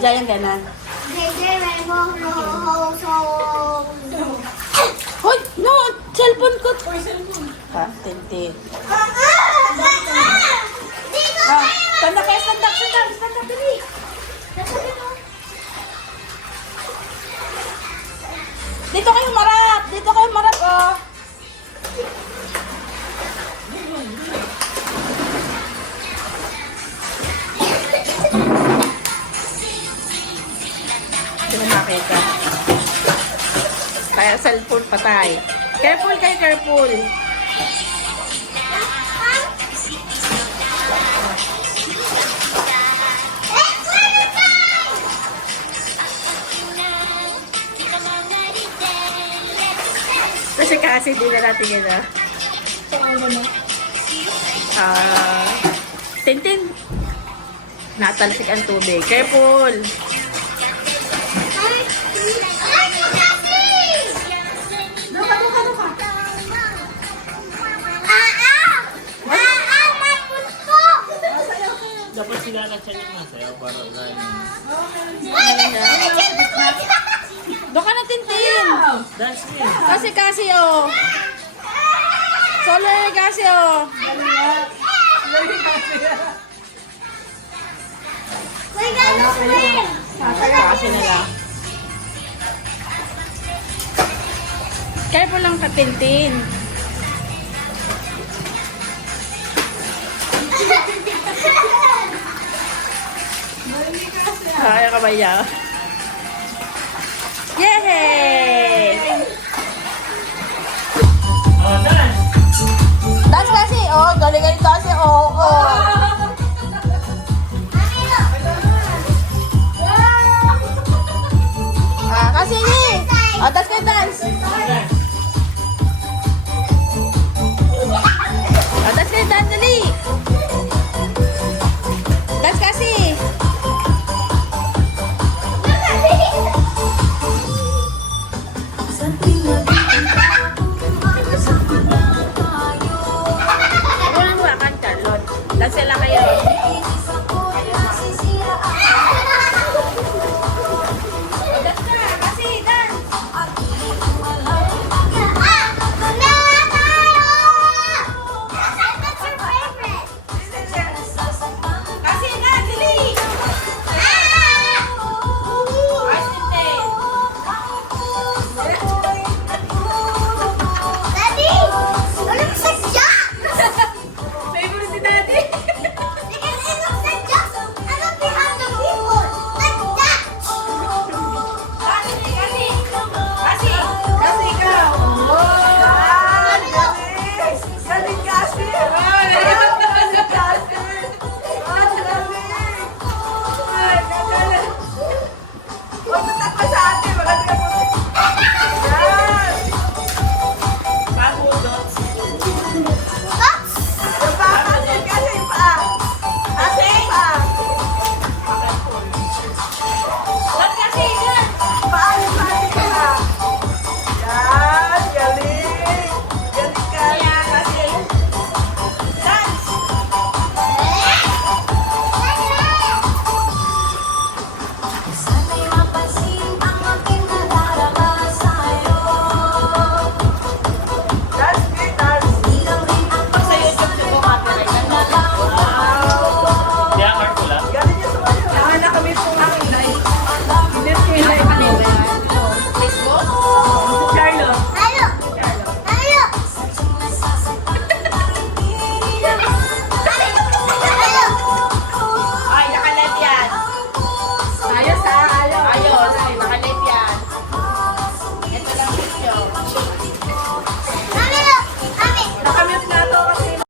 Diyan yung ganan. Hoy! No! Cellphone ko! Ha? Tintin. Ah, tanda kayo, tanda, dali. Dito kayo marap, oh. Hindi mo makita. Kaya cellphone patay. Careful kayo, careful. Kasi di na natin yun ah. Tintin. Natalsik ang tubig. Careful. Dapat sila na siya yung masayaw para ulan. Doon ka na, Tintin. Dance me. Kasi oh. Solar kasi oh. Kasi na lang. Careful lang ka, Tintin. Kaya ka ba yan? Yay!